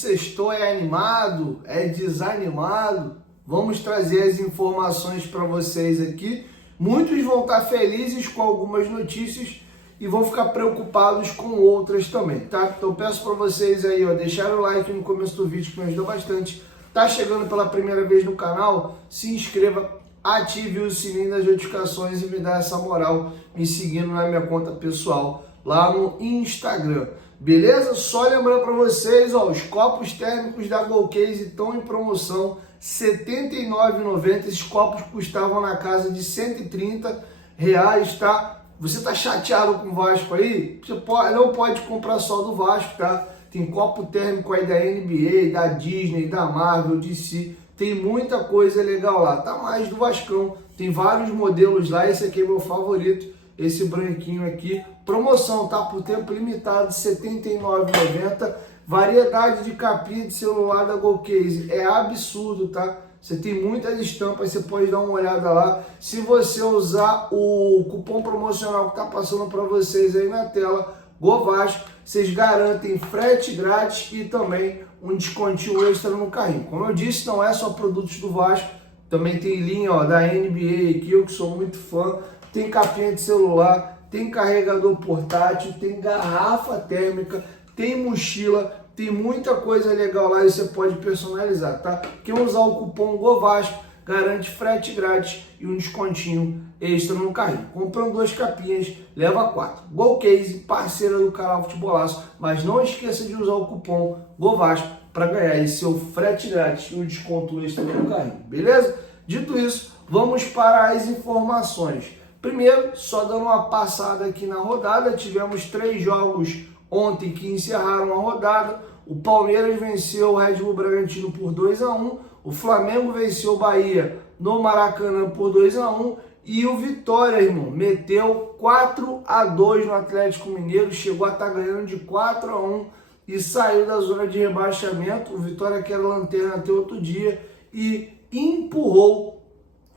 sextou é animado, é desanimado? Vamos trazer as informações para vocês aqui. Muitos vão estar felizes com algumas notícias e vão ficar preocupados com outras também, tá? Então peço para vocês aí, ó, deixar o like no começo do vídeo que me ajuda bastante. Tá chegando pela primeira vez no canal? Se inscreva, ative o sininho das notificações e me dá essa moral me seguindo na minha conta pessoal lá no Instagram. Beleza? Só lembrando para vocês, ó, os copos térmicos da Golcase estão em promoção, R$ 79,90. Esses copos custavam na casa de R$ 130, tá? Você tá chateado com o Vasco aí? Você não pode comprar só do Vasco, tá? Tem copo térmico aí da NBA, da Disney, da Marvel, DC. Tem muita coisa legal lá. Tá mais do Vascão. Tem vários modelos lá. Esse aqui é meu favorito. Esse branquinho aqui. Promoção, tá? Por tempo limitado, R$ 79,90. Variedade de capinha de celular da Golcase. É absurdo, tá? Você tem muitas estampas, você pode dar uma olhada lá. Se você usar o cupom promocional que está passando para vocês aí na tela, GOVASCO, vocês garantem frete grátis e também um descontinho extra no carrinho. Como eu disse, não é só produtos do Vasco, também tem linha, ó, da NBA aqui, eu que sou muito fã. Tem capinha de celular, tem carregador portátil, tem garrafa térmica, tem mochila. Tem muita coisa legal lá e você pode personalizar, tá? Quem usar o cupom GOVASCO garante frete grátis e um descontinho extra no carrinho. Comprando 2 capinhas, leva 4. Golcase, parceira do canal Futebolaço, mas não esqueça de usar o cupom GOVASCO para ganhar esse seu frete grátis e um desconto extra no carrinho, beleza? Dito isso, vamos para as informações. Primeiro, só dando uma passada aqui na rodada, tivemos 3 jogos ontem que encerraram a rodada. O Palmeiras venceu o Red Bull Bragantino por 2-1, o Flamengo venceu o Bahia no Maracanã por 2-1 e o Vitória, irmão, meteu 4-2 no Atlético Mineiro, chegou a estar ganhando de 4-1 e saiu da zona de rebaixamento. O Vitória, que era lanterna até outro dia, e empurrou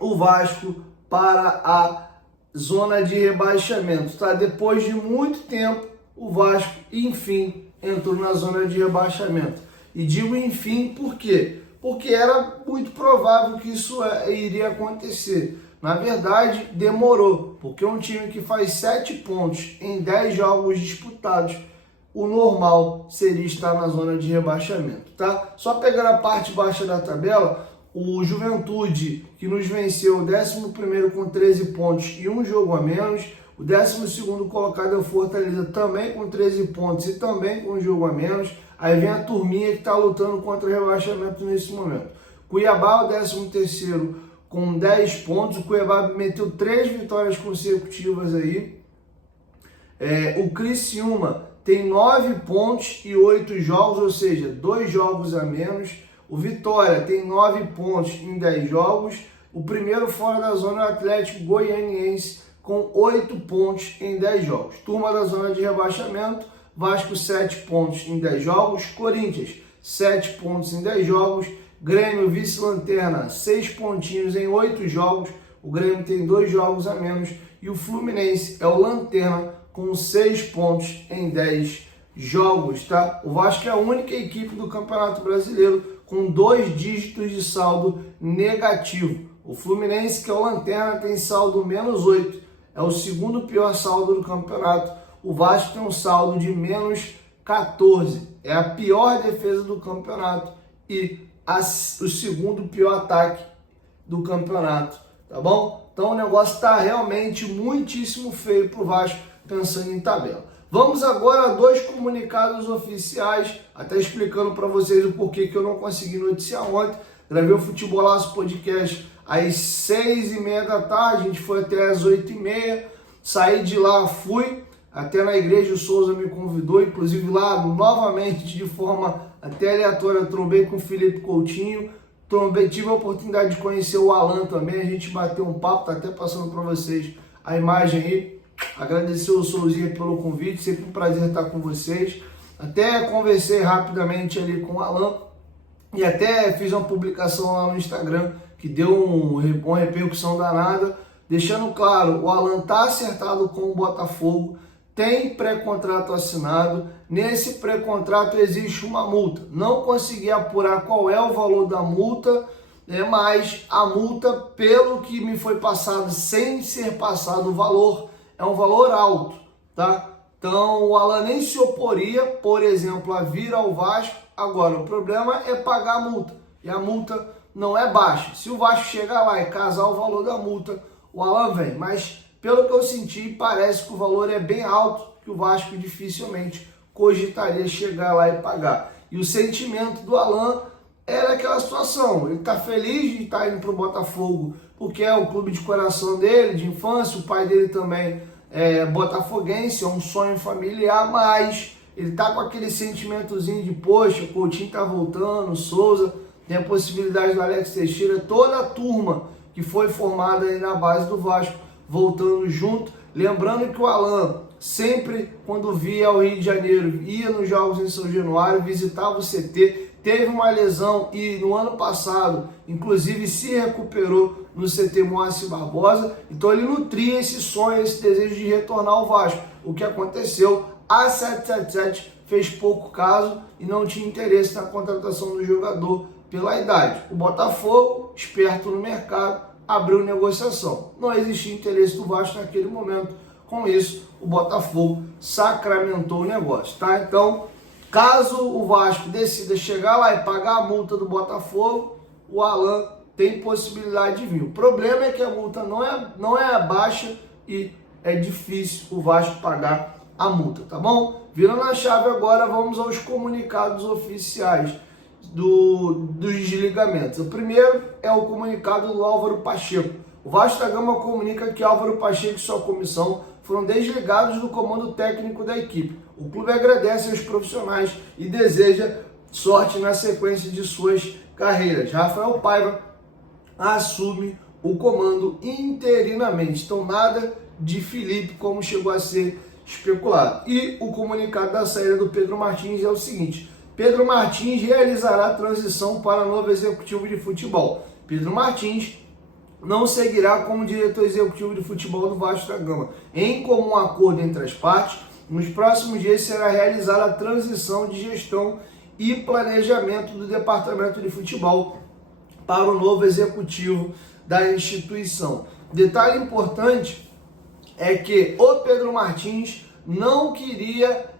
o Vasco para a zona de rebaixamento, tá? Depois de muito tempo, o Vasco, enfim, entrou na zona de rebaixamento. E digo enfim por quê? Porque era muito provável que isso iria acontecer. Na verdade, demorou, porque um time que faz 7 pontos em 10 jogos disputados, o normal seria estar na zona de rebaixamento, tá? Só pegar a parte baixa da tabela, o Juventude, que nos venceu, o 11º com 13 pontos e um jogo a menos. O 12º colocado é o Fortaleza, também com 13 pontos e também com um jogo a menos. Aí vem a turminha que está lutando contra o rebaixamento nesse momento. Cuiabá, o 13º, com 10 pontos. O Cuiabá meteu 3 vitórias consecutivas aí. O Criciúma tem 9 pontos e 8 jogos, ou seja, 2 jogos a menos. O Vitória tem 9 pontos em 10 jogos. O primeiro fora da zona é o Atlético Goianiense, com 8 pontos em 10 jogos. Turma da zona de rebaixamento, Vasco 7 pontos em 10 jogos, Corinthians 7 pontos em 10 jogos, Grêmio vice-lanterna 6 pontinhos em 8 jogos, o Grêmio tem 2 jogos a menos, e o Fluminense é o lanterna com 6 pontos em 10 jogos, tá? O Vasco é a única equipe do Campeonato Brasileiro com 2 dígitos de saldo negativo. O Fluminense, que é o lanterna, tem saldo menos 8. É o segundo pior saldo do campeonato. O Vasco tem um saldo de menos 14. É a pior defesa do campeonato e o segundo pior ataque do campeonato. Tá bom? Então o negócio está realmente muitíssimo feio para o Vasco, pensando em tabela. Vamos agora a 2 comunicados oficiais, até explicando para vocês o porquê que eu não consegui noticiar ontem. Gravei o Futebolaço Podcast às 6h30 da tarde, a gente foi até às 8h30, saí de lá, fui até na igreja, o Souza me convidou, inclusive lá, novamente, de forma até aleatória, eu trombei com o Felipe Coutinho, tive a oportunidade de conhecer o Alan também, a gente bateu um papo, tá até passando para vocês a imagem aí, agradecer o Souzinha pelo convite, sempre um prazer estar com vocês, até conversei rapidamente ali com o Alan, e até fiz uma publicação lá no Instagram, que deu uma repercussão danada, deixando claro, o Alan tá acertado com o Botafogo, tem pré-contrato assinado. Nesse pré-contrato existe uma multa. Não consegui apurar qual é o valor da multa, mas a multa, pelo que me foi passado, sem ser passado o valor, é um valor alto, tá? Então o Alan nem se oporia, por exemplo, a vir ao Vasco. Agora, o problema é pagar a multa. E a multa não é baixa. Se o Vasco chegar lá e casar o valor da multa, o Alan vem. Mas, pelo que eu senti, parece que o valor é bem alto, que o Vasco dificilmente cogitaria chegar lá e pagar. E o sentimento do Alan era aquela situação. Ele está feliz de estar indo para o Botafogo, porque é o clube de coração dele, de infância. O pai dele também é botafoguense, é um sonho familiar, mas ele está com aquele sentimentozinho de, poxa, o Coutinho está voltando, o Souza, tem a possibilidade do Alex Teixeira, toda a turma que foi formada aí na base do Vasco, voltando junto. Lembrando que o Alan sempre, quando via ao Rio de Janeiro, ia nos jogos em São Januário, visitava o CT, teve uma lesão e no ano passado, inclusive, se recuperou no CT Moacir Barbosa. Então ele nutria esse sonho, esse desejo de retornar ao Vasco. O que aconteceu? A 777 fez pouco caso e não tinha interesse na contratação do jogador pela idade. O Botafogo, esperto no mercado, abriu negociação. Não existia interesse do Vasco naquele momento. Com isso, o Botafogo sacramentou o negócio, tá? Então, caso o Vasco decida chegar lá e pagar a multa do Botafogo, o Alan tem possibilidade de vir. O problema é que a multa não é baixa e é difícil o Vasco pagar a multa, tá bom? Virando a chave agora, vamos aos comunicados oficiais dos desligamentos. O primeiro é o comunicado do Álvaro Pacheco. O Vasco da Gama comunica que Álvaro Pacheco e sua comissão foram desligados do comando técnico da equipe. O clube agradece aos profissionais e deseja sorte na sequência de suas carreiras. Rafael Paiva assume o comando interinamente. Então nada de Felipe, como chegou a ser especulado. E o comunicado da saída do Pedro Martins é o seguinte: Pedro Martins realizará a transição para novo executivo de futebol. Pedro Martins não seguirá como diretor executivo de futebol do Vasco da Gama. Em comum acordo entre as partes, nos próximos dias será realizada a transição de gestão e planejamento do departamento de futebol para o novo executivo da instituição. Detalhe importante é que o Pedro Martins não queria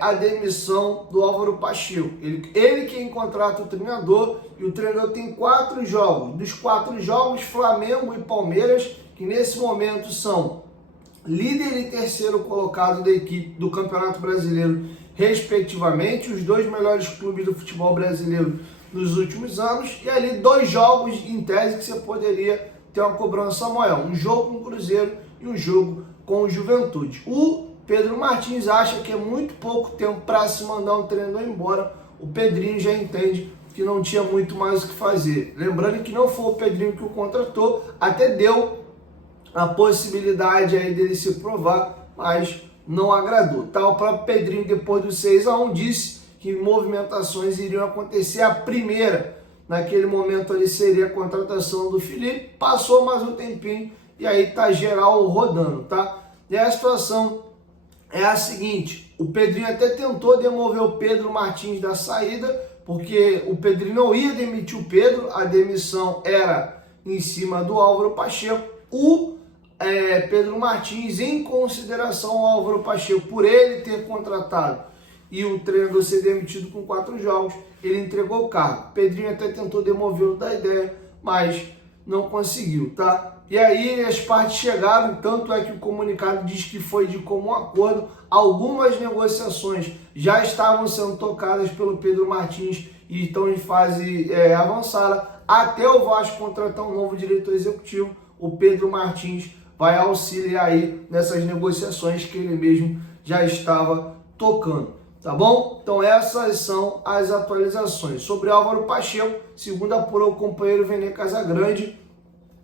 a demissão do Álvaro Pacheco. Ele quem contrata o treinador, e o treinador tem 4 jogos. Dos 4 jogos, Flamengo e Palmeiras, que nesse momento são líder e terceiro colocado da equipe do Campeonato Brasileiro, respectivamente, os 2 melhores clubes do futebol brasileiro nos últimos anos, e ali 2 jogos em tese que você poderia ter uma cobrança maior, um jogo com o Cruzeiro e um jogo com o Juventude. O Pedro Martins acha que é muito pouco tempo para se mandar um treinador embora. O Pedrinho já entende que não tinha muito mais o que fazer. Lembrando que não foi o Pedrinho que o contratou, até deu a possibilidade aí dele se provar, mas não agradou. Tá? O próprio Pedrinho, depois do 6-1, disse que movimentações iriam acontecer. A primeira, naquele momento ali, seria a contratação do Felipe. Passou mais um tempinho e aí tá geral rodando, tá? E a situação é a seguinte: o Pedrinho até tentou demover o Pedro Martins da saída, porque o Pedrinho não ia demitir o Pedro, a demissão era em cima do Álvaro Pacheco. O Pedro Martins, em consideração ao Álvaro Pacheco, por ele ter contratado e o treinador ser demitido com 4 jogos, ele entregou o cargo. O Pedrinho até tentou demovê-lo da ideia, mas não conseguiu, tá? E aí as partes chegaram, tanto é que o comunicado diz que foi de comum acordo. Algumas negociações já estavam sendo tocadas pelo Pedro Martins e estão em fase avançada. Até o Vasco contratar um novo diretor executivo, o Pedro Martins vai auxiliar aí nessas negociações que ele mesmo já estava tocando. Tá bom? Então essas são as atualizações. Sobre Álvaro Pacheco, segundo apurou o companheiro Vene Casagrande,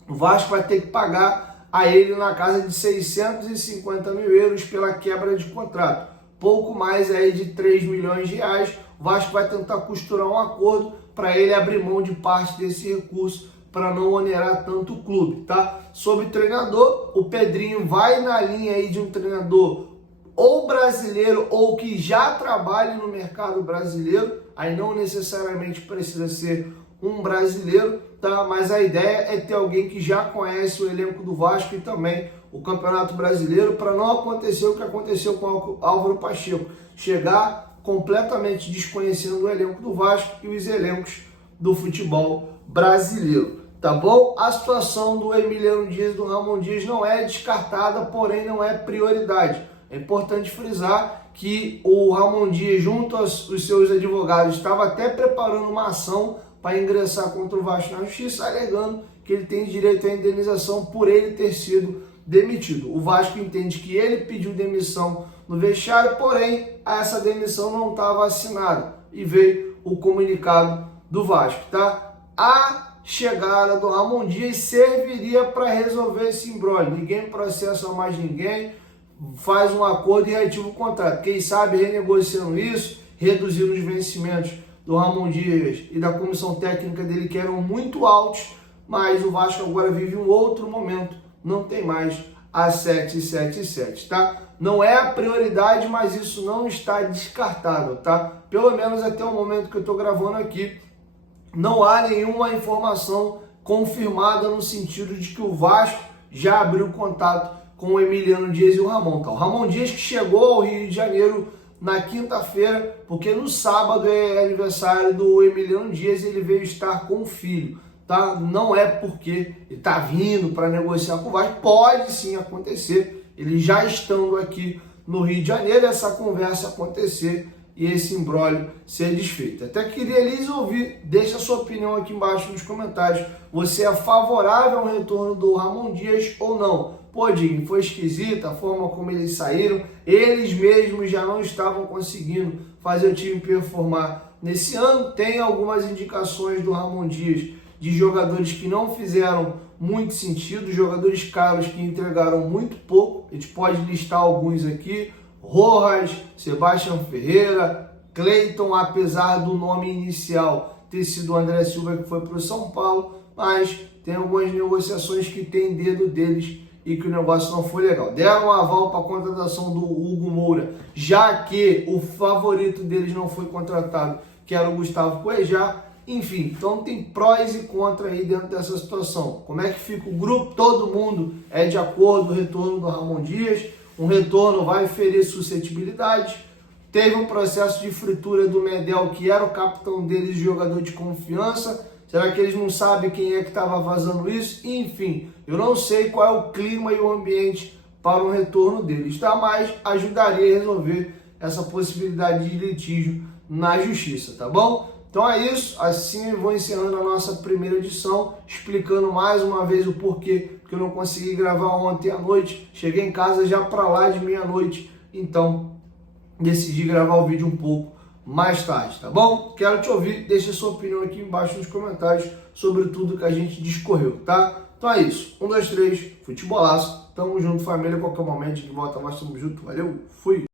o Vasco vai ter que pagar a ele na casa de 650 mil euros pela quebra de contrato. Pouco mais aí de 3 milhões de reais. O Vasco vai tentar costurar um acordo para ele abrir mão de parte desse recurso para não onerar tanto o clube, tá? Sobre treinador, o Pedrinho vai na linha aí de um treinador ou brasileiro ou que já trabalhe no mercado brasileiro, aí não necessariamente precisa ser um brasileiro, tá? Mas a ideia é ter alguém que já conhece o elenco do Vasco e também o Campeonato Brasileiro, para não acontecer o que aconteceu com o Álvaro Pacheco, chegar completamente desconhecendo o elenco do Vasco e os elencos do futebol brasileiro, tá bom? A situação do Emiliano Dias e do Ramon Dias não é descartada, porém não é prioridade. É importante frisar que o Ramon Dias, junto aos seus advogados, estava até preparando uma ação para ingressar contra o Vasco na Justiça, alegando que ele tem direito à indenização por ele ter sido demitido. O Vasco entende que ele pediu demissão no vestiário, porém essa demissão não estava assinada e veio o comunicado do Vasco, tá? A chegada do Ramon Dias serviria para resolver esse imbróglio. Ninguém processa mais ninguém, faz um acordo e reativa o contrato. Quem sabe renegociando isso, reduzindo os vencimentos do Ramon Dias e da comissão técnica dele, que eram muito altos, mas o Vasco agora vive um outro momento, não tem mais a 777, tá? Não é a prioridade, mas isso não está descartável, tá? Pelo menos até o momento que eu estou gravando aqui, não há nenhuma informação confirmada no sentido de que o Vasco já abriu contato com o Emiliano Dias e o Ramon, tá? O Ramon Dias que chegou ao Rio de Janeiro na quinta-feira, porque no sábado é aniversário do Emiliano Dias e ele veio estar com o filho, tá? Não é porque ele está vindo para negociar com o Vasco, pode sim acontecer, ele já estando aqui no Rio de Janeiro, essa conversa acontecer e esse imbróglio ser desfeito. Até queria lhes ouvir, deixa a sua opinião aqui embaixo nos comentários. Você é favorável ao retorno do Ramon Dias ou não? Pô, Dinho, foi esquisita a forma como eles saíram. Eles mesmos já não estavam conseguindo fazer o time performar nesse ano. Tem algumas indicações do Ramon Dias de jogadores que não fizeram muito sentido, jogadores caros que entregaram muito pouco. A gente pode listar alguns aqui: Rojas, Sebastião Ferreira, Cleiton, apesar do nome inicial ter sido o André Silva, que foi para o São Paulo, mas tem algumas negociações que tem dedo deles e que o negócio não foi legal. Deram um aval para a contratação do Hugo Moura, já que o favorito deles não foi contratado, que era o Gustavo Cuejá. Enfim, então tem prós e contras aí dentro dessa situação. Como é que fica o grupo? Todo mundo é de acordo, o retorno do Ramon Dias. Um retorno vai ferir suscetibilidades. Teve um processo de fritura do Medel, que era o capitão deles, jogador de confiança. Será que eles não sabem quem é que estava vazando isso? Enfim, eu não sei qual é o clima e o ambiente para o retorno deles, tá? Mas ajudaria a resolver essa possibilidade de litígio na justiça, tá bom? Então é isso, assim eu vou encerrando a nossa primeira edição, explicando mais uma vez o porquê que eu não consegui gravar ontem à noite. Cheguei em casa já para lá de meia-noite, então decidi gravar o vídeo um pouco mais tarde, tá bom? Quero te ouvir, deixa sua opinião aqui embaixo nos comentários sobre tudo que a gente discorreu, tá? Então é isso, 1, 2, 3, futebolaço, tamo junto família, qualquer momento de volta mais, tamo junto, valeu, fui!